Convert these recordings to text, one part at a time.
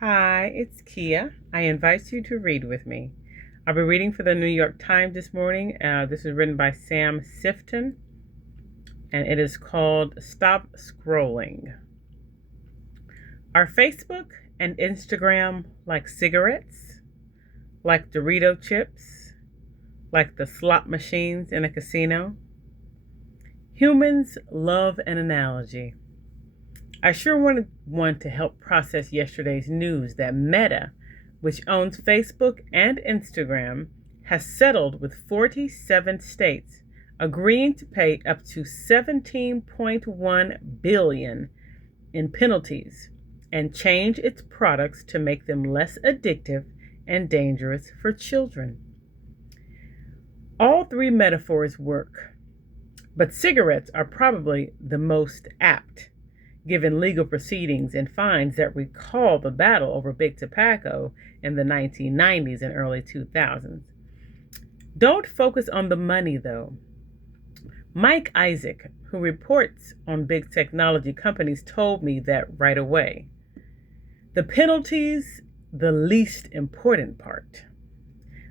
Hi, it's Kia. I invite you to read with me. I'll be reading for the New York Times this morning. This is written by Sam Sifton, and it is called Stop Scrolling. Are Facebook and Instagram like cigarettes, like Dorito chips, like the slot machines in a casino? Humans love an analogy. I sure wanted one to help process yesterday's news that Meta, which owns Facebook and Instagram, has settled with 47 states, agreeing to pay up to 17.1 billion in penalties and change its products to make them less addictive and dangerous for children. All three metaphors work, but cigarettes are probably the most apt, given legal proceedings and fines that recall the battle over big tobacco in the 1990s and early 2000s. Don't focus on the money, though. Mike Isaac, who reports on big technology companies, told me that right away. The penalties, the least important part.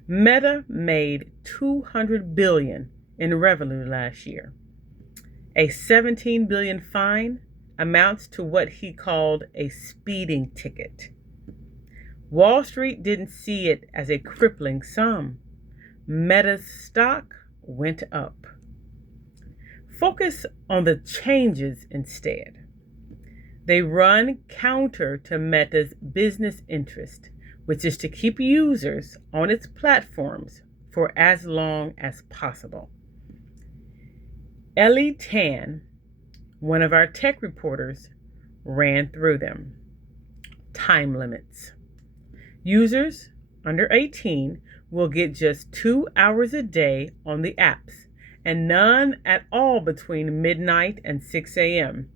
Meta made $200 billion in revenue last year. A $17 billion fine amounts to what he called a speeding ticket. Wall Street didn't see it as a crippling sum. Meta's stock went up. Focus on the changes instead. They run counter to Meta's business interest, which is to keep users on its platforms for as long as possible. Ellie Tan, one of our tech reporters, ran through them. Time limits. Users under 18 will get just 2 hours a day on the apps and none at all between midnight and 6 a.m.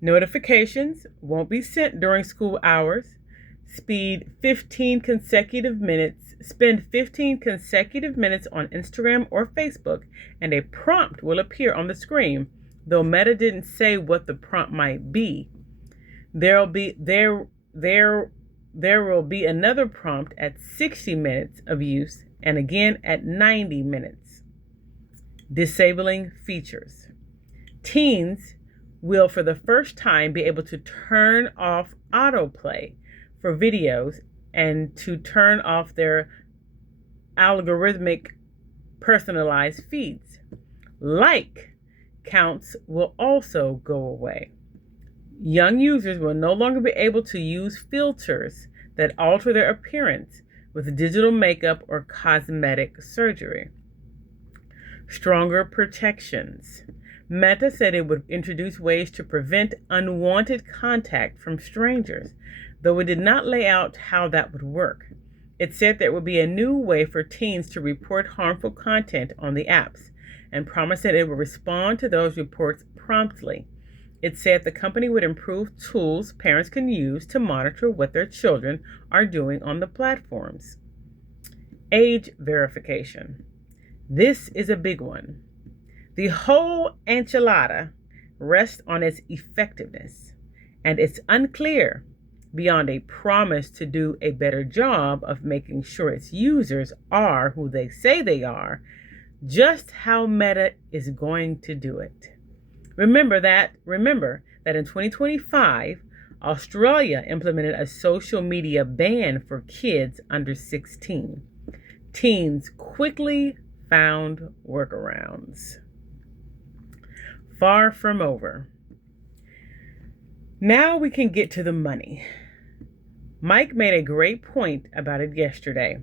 Notifications won't be sent during school hours. Spend 15 consecutive minutes on Instagram or Facebook, and a prompt will appear on the screen, though Meta didn't say what the prompt might be. There will be another prompt at 60 minutes of use and again at 90 minutes. Disabling features. Teens will for the first time be able to turn off autoplay for videos and to turn off their algorithmic personalized feeds. Like counts will also go away. Young users will no longer be able to use filters that alter their appearance with digital makeup or cosmetic surgery. Stronger protections. Meta said it would introduce ways to prevent unwanted contact from strangers, though it did not lay out how that would work. It said there would be a new way for teens to report harmful content on the apps and promised that it would respond to those reports promptly. It said the company would improve tools parents can use to monitor what their children are doing on the platforms. Age verification. This is a big one. The whole enchilada rests on its effectiveness, and it's unclear, beyond a promise to do a better job of making sure its users are who they say they are, just how Meta is going to do it. Remember that in 2025, Australia implemented a social media ban for kids under 16. Teens quickly found workarounds. Far from over. Now we can get to the money. Mike made a great point about it yesterday.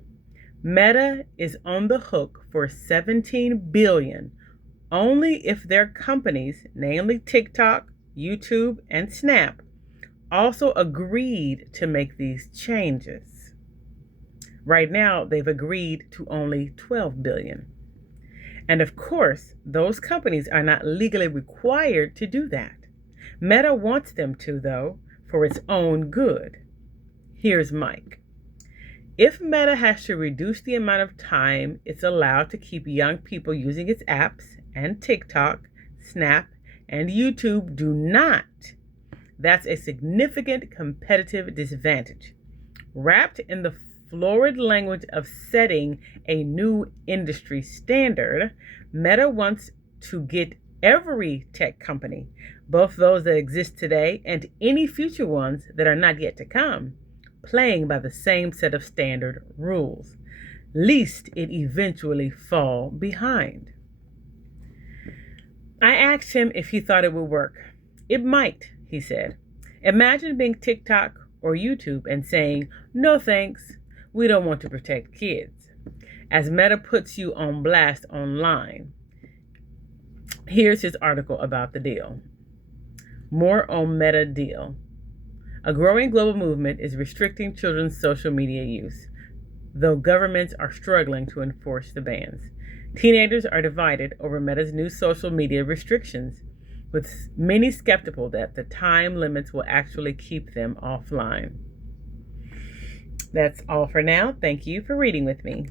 Meta is on the hook for $17 billion only if their companies, namely TikTok, YouTube, and Snap, also agreed to make these changes. Right now, they've agreed to only $12 billion. And of course, those companies are not legally required to do that. Meta wants them to, though, for its own good. Here's Mike. If Meta has to reduce the amount of time it's allowed to keep young people using its apps, and TikTok, Snap, and YouTube do not, that's a significant competitive disadvantage. Wrapped in the florid language of setting a new industry standard, Meta wants to get every tech company, both those that exist today and any future ones that are not yet to come, playing by the same set of standard rules, lest it eventually fall behind. I asked him if he thought it would work. It might, he said. Imagine being TikTok or YouTube and saying, no thanks, we don't want to protect kids, as Meta puts you on blast online. Here's his article about the deal. More on Meta deal. A growing global movement is restricting children's social media use, though governments are struggling to enforce the bans. Teenagers are divided over Meta's new social media restrictions, with many skeptical that the time limits will actually keep them offline. That's all for now. Thank you for reading with me.